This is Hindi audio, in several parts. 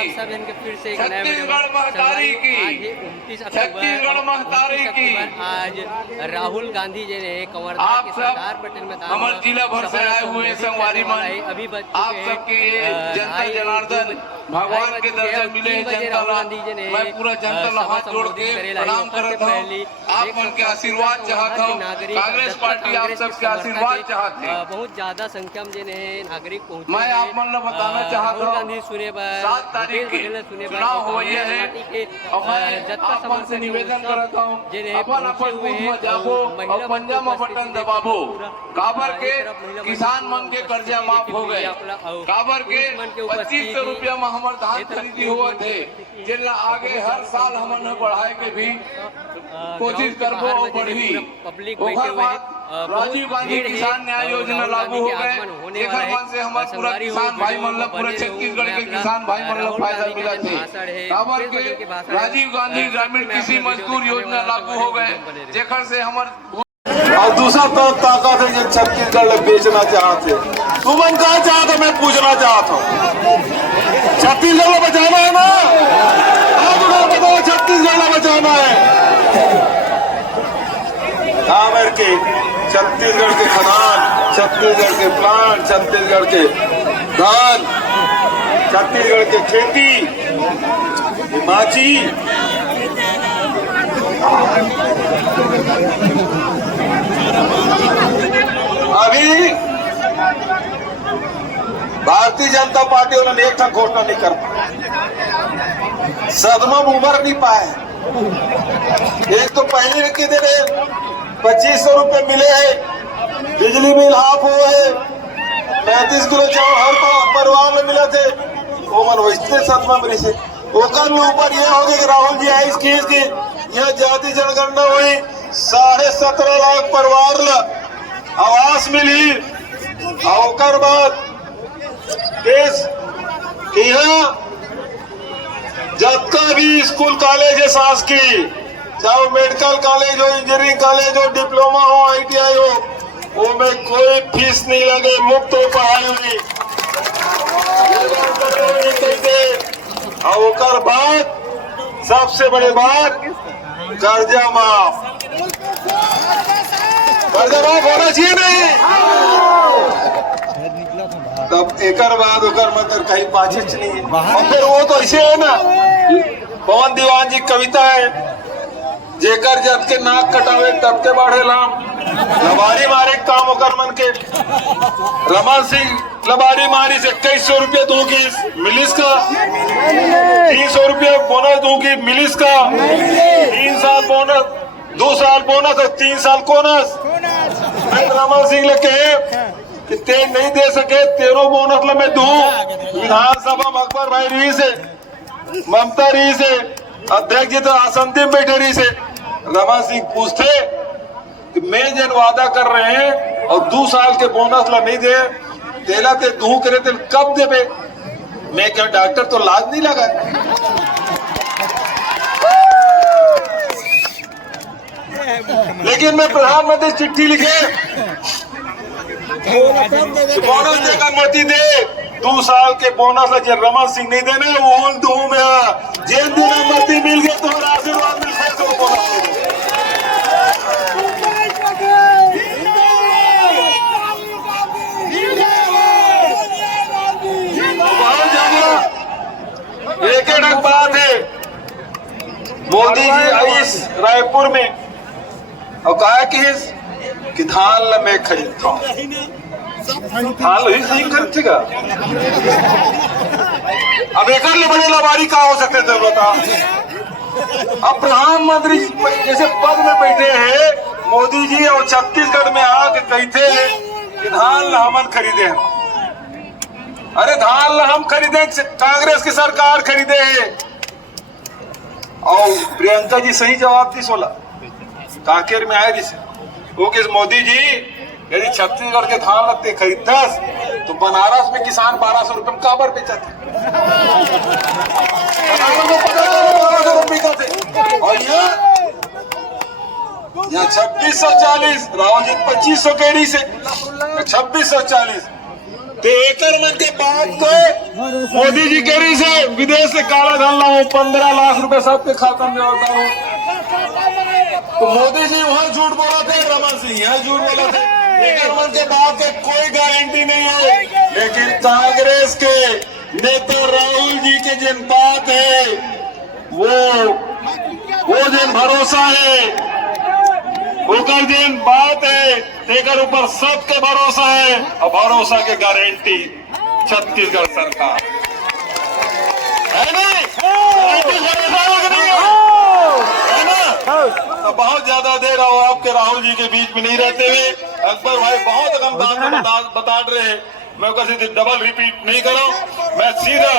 छत्तीसगढ़ महतारी की, 29 छत्तीसगढ़ महतारी की। आज राहुल गांधी जी ने कवर्धा आप के सब सरदार पटेल मैदान हमर जिला भर से आए हुए संगवारी मन, अभी आप सबके ये जनता जनार्दन भगवान के दर्शन मिले हैं। जनता ला मैं पूरा जनता ला हाथ जोड़ के प्रणाम करता हूँ। आप मन के आशीर्वाद चाहता हूँ। कांग्रेस पार्टी आप सबके आशीर्वाद चाहते हैं। बहुत ज्यादा संख्या में जिन्हें नागरिक पहुंचे। मैं आप मन ला बताना चाहता हूँ, 7 तारीख के चुनाव हुए हैं। और मैं आप मन से निवेदन करता हूँ, अपन अपन बूथ में जाबो और पंजा में बटन दबाबो। काबर के किसान मन के कर्जा माफ हो गए। काबर के 2500 रुपया में हमार धान खरीदी हुआ थे, जिला आगे हर साल हमन बढ़ाए के भी कोशिश करबो और बढ़ी। ओकर बाद राजीव गांधी किसान न्याय योजना लागू हो गए। एकर मन से हमार पूरा किसान भाई मन ला, पूरा छत्तीसगढ़ के किसान भाई मन ला फायदा मिला थे। काबर के राजीव गांधी ग्रामीण कृषि मजदूर योजना लागू हो गए, जेकर से हमार और दूसरा तो ताकत है जो छत्तीसगढ़ में बेचना चाहते। तुमन कहा चाहते, मैं पूछना चाहता हूँ, छत्तीसगढ़ में बचाना है ना? आप लोग बताओ, छत्तीसगढ़ में बचाना है। काबर के छत्तीसगढ़ के खदान, छत्तीसगढ़ के प्लांट, छत्तीसगढ़ के धान, छत्तीसगढ़ के खेती, माची, अभी भारतीय जनता पार्टी उन्होंने एक ठन घोषणा नहीं कर पाया, सदमा में उभर नहीं पाए। एक तो पहले के दिन 2500 रुपए मिले हैं, बिजली बिल हाफ हुए है, 35 किलो चावल हर परिवार में मिला थे। वो मन वैसे सदमा में से ओकर भी ऊपर ये हो गया कि राहुल जी आए इस केस की यह जाति जनगणना हुई, 17.5 लाख परिवार ला आवास मिली। और बाद देश यहाँ जब भी स्कूल कॉलेज है शासकीय, चाहे मेडिकल कॉलेज हो, इंजीनियरिंग कॉलेज हो, डिप्लोमा हो, ITI हो, वो में कोई फीस नहीं लगे, मुफ्त हो पढ़ाई हुई। और बाद सबसे बड़ी बात, कर्जा माफ होना चाहिए नहीं। तब एक बाद मतलब कहीं पाछे नहीं है। और फिर वो तो ऐसे है ना, पवन दीवान जी कविता है, जेकर जब के नाक कटावे तब के बढ़े लाम, लबारी मारे काम होकर मन के। रमन सिंह लबारी मारी से 2100 रुपये दूंगी, मिलिस का 300 रुपये बोनस दूंगी, मिलिस का 3 साल बोनस, 2 साल बोनस और 3 साल कोनस। रमन सिंह ने कहे कि ते नहीं दे सके, तेरो बोनस ला मैं दूं। विधानसभा में अकबर भाई रही से, ममता रही से, अध्यक्ष जी तो आसन में बैठे रही से। रमन सिंह पूछते कि मैं जन वादा कर रहे हैं और 2 साल के बोनस ला नहीं दे, तेला ते दू करे ते कब देवे? मैं क्या डॉक्टर तो लाज नहीं लगा। लेकिन मैं प्रधानमंत्री चिट्ठी लिखे बोनस देगा मती दे, 2 साल के बोनस जो रमन सिंह नहीं देने वो दू में जेल देना मती मिल गया, तुम्हारा आशीर्वाद मिल गया तो बोनस एक बात है। मोदी जी आई रायपुर में और कहा कि धान ला मैं खरीदता हूँ, धान ही सही खरीदेगा। अब एक बड़े लबारी का हो सकते थे बता। अब प्रधानमंत्री जैसे पद में बैठे हैं मोदी जी और छत्तीसगढ़ में आके कहते हैं कि धान ला हमन खरीदे। अरे धान ला हम खरीदे, कांग्रेस की सरकार खरीदे है। और प्रियंका जी सही जवाब दी, 16 कांकेर में आए जिसे वो किस मोदी जी यदि छत्तीसगढ़ के धान लगते खरीदस तो बनारस में किसान 1200 रुपये में काबर बेचते। और यहाँ 2640, राहुल जी 2500 केड़ी से 2640। तो एकर मन के बात को मोदी जी कह रही से विदेश से काला धन लाऊं 15 लाख रुपए सबके खाता में होता हूँ। तो मोदी जी वहाँ झूठ बोला थे, रमन सिंह यहाँ झूठ बोला थे। एकर मन के बात के कोई गारंटी नहीं है, लेकिन कांग्रेस के नेता राहुल जी के जिन बात है वो जिन भरोसा है ओकर जिन बात है तेकर ऊपर सबके भरोसा है, और भरोसा के गारंटी छत्तीसगढ़ सरकार है नहीं? है ना? तो बहुत ज्यादा देर हो आपके राहुल जी के बीच में नहीं रहते हुए अकबर भाई बहुत कम बता रहे हैं। मैं किसी डबल रिपीट नहीं करूं, मैं सीधा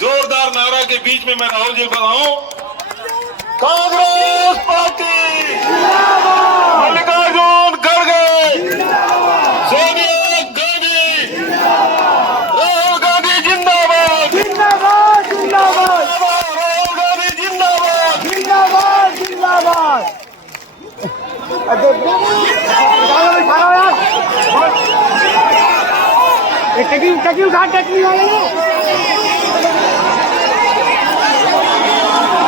जोरदार नारा के बीच में मैं राहुल जी बताऊं, कांग्रेस पार्टी मल्लिकार्जुन खड़गे, सोनिया गांधी, राहुल गांधी जिंदाबाद, जिंदाबाद जिंदाबाद राहुल गांधी जिंदाबाद। जिंदाबाद जिंदाबाद। टेकिंग उठा टेकिंग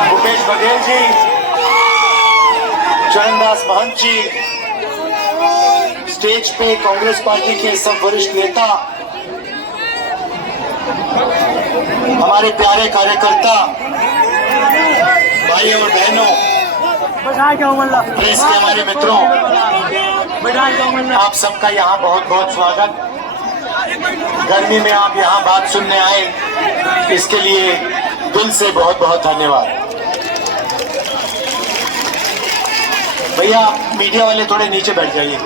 भूपेश बघेल जी, चरणदास महंत जी, स्टेज पे कांग्रेस पार्टी के सब वरिष्ठ नेता, हमारे प्यारे कार्यकर्ता भाई और बहनों, प्रेस के हमारे मित्रों, आप सबका यहाँ बहुत बहुत स्वागत। गर्मी में आप यहाँ बात सुनने आए, इसके लिए दिल से बहुत बहुत धन्यवाद। भैया मीडिया वाले थोड़े नीचे बैठ जाइए।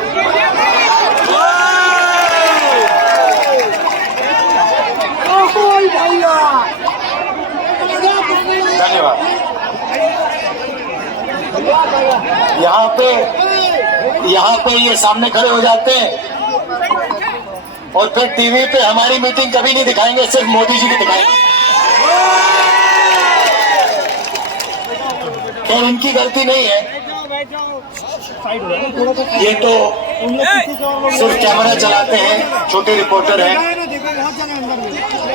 धन्यवाद। यहाँ पे ये सामने खड़े हो जाते हैं और फिर टीवी पे हमारी मीटिंग कभी नहीं दिखाएंगे, सिर्फ मोदी जी की दिखाएंगे। और उनकी गलती नहीं है, ये तो सिर्फ कैमरा चलाते हैं, छोटे रिपोर्टर हैं,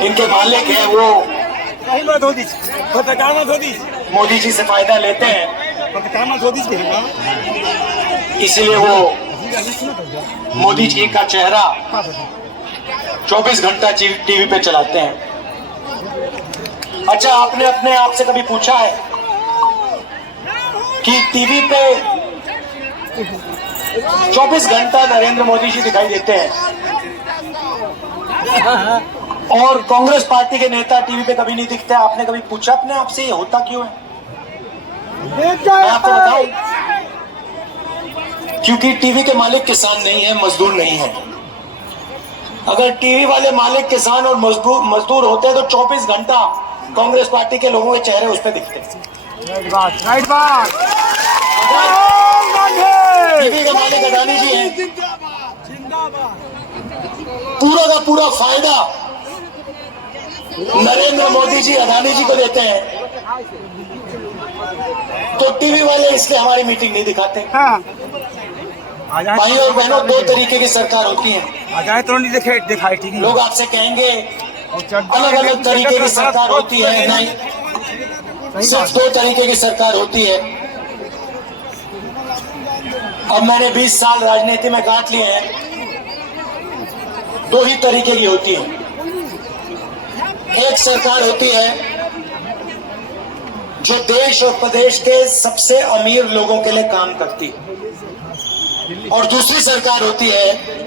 इनके मालिक हैं वो मोदी जी से फायदा लेते हैं, इसलिए वो मोदी जी का चेहरा 24 घंटा टीवी पे चलाते हैं। अच्छा, आपने अपने आप से कभी पूछा है कि टीवी पे 24 घंटा नरेंद्र मोदी जी दिखाई देते हैं और कांग्रेस पार्टी के नेता टीवी पे कभी नहीं दिखते? आपने कभी पूछा अपने आप से ये होता क्यों है? मैं आपको बताऊं, क्योंकि टीवी के मालिक किसान नहीं है, मजदूर नहीं है। अगर टीवी वाले मालिक किसान और मजदूर होते तो 24 घंटा कांग्रेस पार्टी के लोगों के चेहरे उस पर दिखते। राइट बात। टीवी का मालिक अडानी जी है, पूरा का पूरा फायदा नरेंद्र मोदी जी अडानी जी को देते हैं, तो टीवी वाले इसलिए हमारी मीटिंग नहीं दिखाते। भाई और बहनों, दो तरीके की सरकार होती है, तो नहीं दिखाई ठीक है। लोग आपसे कहेंगे अलग अलग तरीके की सरकार होती है, नहीं, सिर्फ दो तरीके की सरकार होती है। अब मैंने 20 साल राजनीति में काट लिए हैं, दो ही तरीके की होती है। एक सरकार होती है जो देश और प्रदेश के सबसे अमीर लोगों के लिए काम करती है, और दूसरी सरकार होती है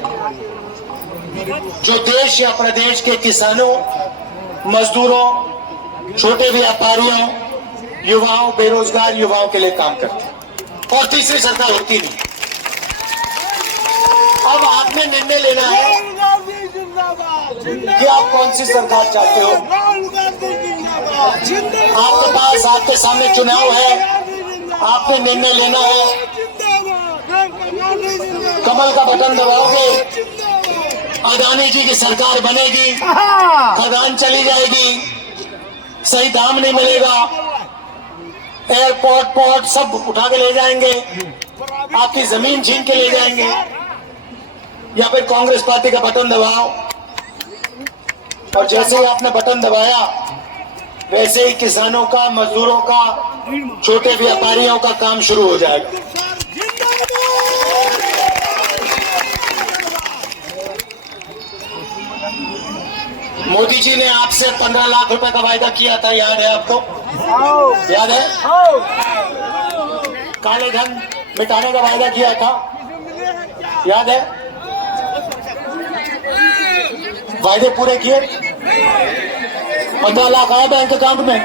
जो देश या प्रदेश के किसानों, मजदूरों, छोटे व्यापारियों, युवाओं, बेरोजगार युवाओं के लिए काम करती है, और तीसरी सरकार होती नहीं। अब आपने निर्णय लेना है कि आप कौन सी सरकार चाहते हो। आपके पास, आपके सामने चुनाव है, आपने निर्णय लेना है। कमल का बटन दबाओगे, अडानी जी की सरकार बनेगी, खदान चली जाएगी, सही दाम नहीं मिलेगा, एयरपोर्ट पोर्ट सब उठा के ले जाएंगे, आपकी जमीन छीन के ले जाएंगे। या फिर कांग्रेस पार्टी का बटन दबाओ, और जैसे ही आपने बटन दबाया वैसे ही किसानों का, मजदूरों का, छोटे व्यापारियों का काम शुरू हो जाएगा। मोदी जी ने आपसे 15 लाख रुपए का वायदा किया था, याद है आपको? याद है? काले धन मिटाने का वायदा किया था, याद है? वायदे पूरे किए। 15 लाख आया बैंक अकाउंट में?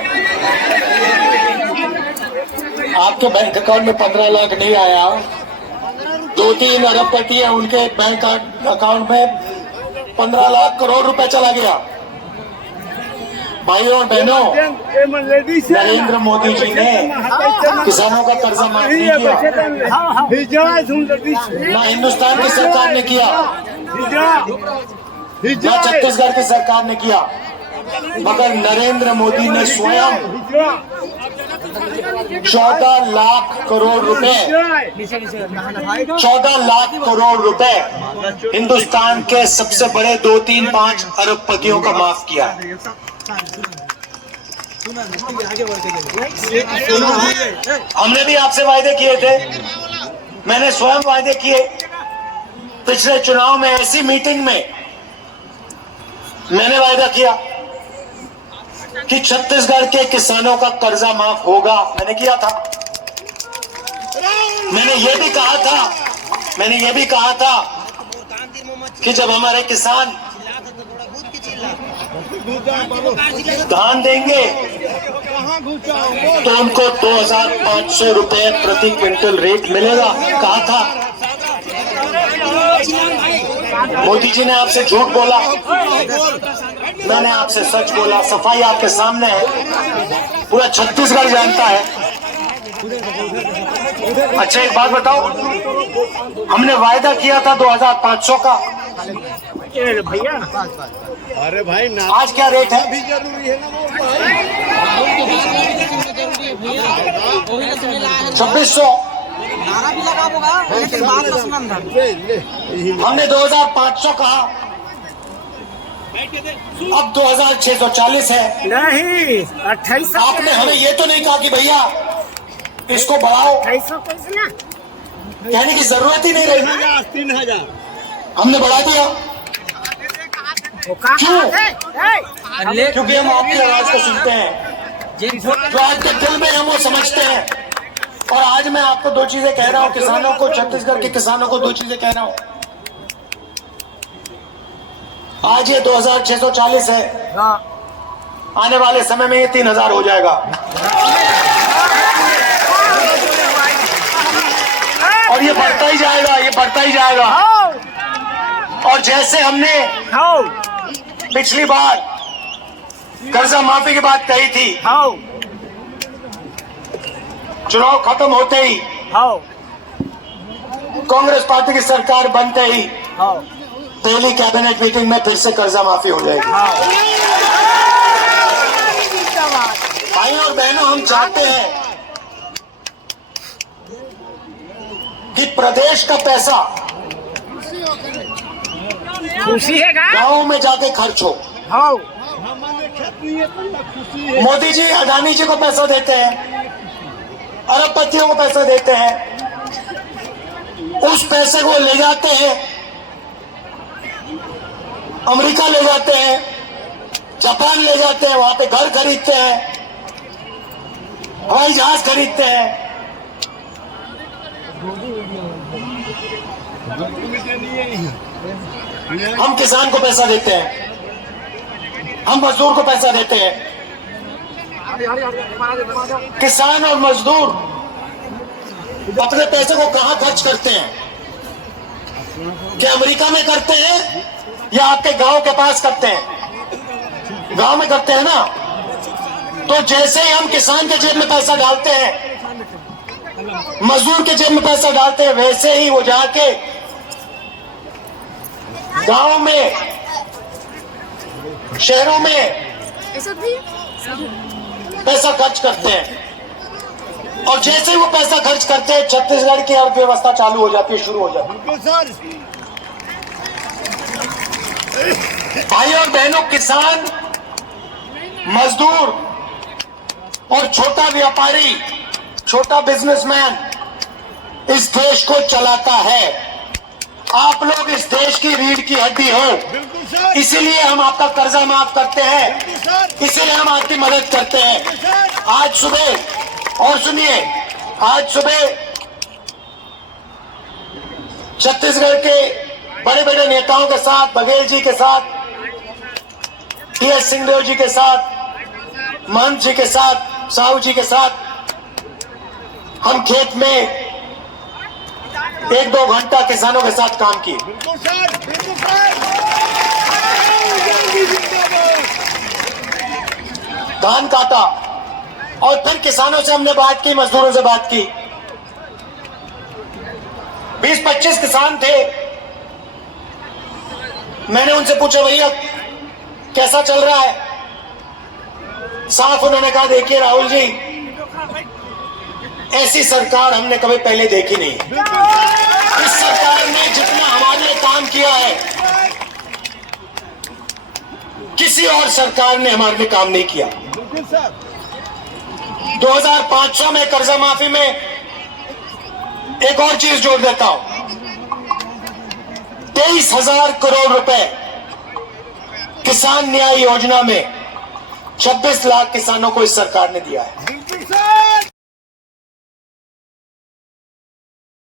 आपके बैंक अकाउंट में 15 लाख नहीं आया। 2-3 अरबपति है, उनके बैंक अकाउंट में 15 लाख करोड़ रुपए चला गया। भाइयों और बहनों, नरेंद्र मोदी जी ने किसानों का कर्जा माफ नहीं किया, ना हिंदुस्तान की सरकार ने किया, ना छत्तीसगढ़ की सरकार ने किया, मगर नरेंद्र मोदी ने स्वयं 14 लाख करोड़ रुपए 14 लाख करोड़ रुपए हिंदुस्तान के सबसे बड़े 2-3-5 अरबपतियों का माफ किया। हमने भी आपसे वायदे किए थे, मैंने स्वयं वायदे किए। पिछले चुनाव में ऐसी मीटिंग में मैंने वायदा किया कि छत्तीसगढ़ के किसानों का कर्जा माफ होगा, मैंने किया था। मैंने ये भी कहा था कि जब हमारे किसान धान देंगे तो उनको 2,500 रुपए प्रति क्विंटल रेट मिलेगा, कहा था। मोदी जी ने आपसे झूठ बोला, मैंने आपसे सच बोला। सफाई आपके सामने है, पूरा छत्तीसगढ़ जानता है। अच्छा एक बात बताओ, हमने वायदा किया था 2,500 का, अरे भाई ना, आज क्या रेट है? भी जरूरी है ना, 2600। हमने 2,500 कहा, अब 2,640 है। नहीं 2800। आपने हमें ये तो नहीं कहा कि भैया इसको बढ़ाओ, 2800 कहने की जरूरत ही नहीं रही। 3,000 हमने बढ़ा दिया। क्यों? ले- क्योंकि हम आपकी आवाज को सुनते हैं, जो आपके दिल में हम वो समझते हैं। और आज मैं आपको 2 चीजें कह रहा हूँ, किसानों को, छत्तीसगढ़ के किसानों को 2 चीजें कह रहा हूँ। आज ये 2,640 है, आने वाले समय में ये 3,000 हो जाएगा। और ये बढ़ता ही जाएगा, ये बढ़ता ही जाएगा। और जैसे हमने पिछली बार कर्जा माफी की बात कही थी, चुनाव खत्म होते ही, कांग्रेस पार्टी की सरकार बनते ही पहली कैबिनेट मीटिंग में फिर से कर्जा माफी हो जाएगी। भाइयों और बहनों, हम चाहते हैं कि प्रदेश का पैसा खुशी है गाँव में जाके खर्च हो। मोदी जी अडानी जी को पैसा देते हैं, अरबपतियों को पैसा देते हैं, उस पैसे को ले जाते हैं अमेरिका, ले जाते हैं जापान, ले जाते हैं, वहां पे घर खरीदते हैं, हवाई जहाज खरीदते हैं। हम किसान को पैसा देते हैं, हम मजदूर को पैसा देते हैं। किसान और मजदूर अपने पैसे को कहां खर्च करते हैं? क्या अमेरिका में करते हैं या आपके गांव के पास करते हैं? गांव में करते हैं ना। तो जैसे ही हम किसान के जेब में पैसा डालते हैं, मजदूर के जेब में पैसा डालते हैं, वैसे ही वो जाके गांव में, शहरों में पैसा खर्च करते हैं। और जैसे ही वो पैसा खर्च करते हैं, छत्तीसगढ़ की अर्थव्यवस्था चालू हो जाती है, शुरू हो जाती है। भाई और बहनों, किसान, मजदूर और छोटा व्यापारी, छोटा बिजनेसमैन इस देश को चलाता है। आप लोग इस देश की रीढ़ की हड्डी हो, इसीलिए हम आपका कर्जा माफ करते हैं, इसीलिए हम आपकी मदद करते हैं। आज सुबह, और सुनिए, आज सुबह छत्तीसगढ़ के बड़े बड़े नेताओं के साथ, बघेल जी के साथ, टी.एस. सिंहदेव जी के साथ, महंत जी के साथ, साहू जी के साथ हम खेत में 1-2 घंटा किसानों के साथ काम किए। धान काटा और फिर किसानों से हमने बात की, मजदूरों से बात की। 20-25 किसान थे। मैंने उनसे पूछा, भैया कैसा चल रहा है? साफ उन्होंने कहा, देखिए राहुल जी, ऐसी सरकार हमने कभी पहले देखी नहीं। इस सरकार ने जितना हमारे लिए काम किया है, किसी और सरकार ने हमारे लिए काम नहीं किया। 2500 में कर्जा माफी में एक और चीज जोड़ देता हूं, 23,000 करोड़ रुपए किसान न्याय योजना में 26 लाख किसानों को इस सरकार ने दिया है।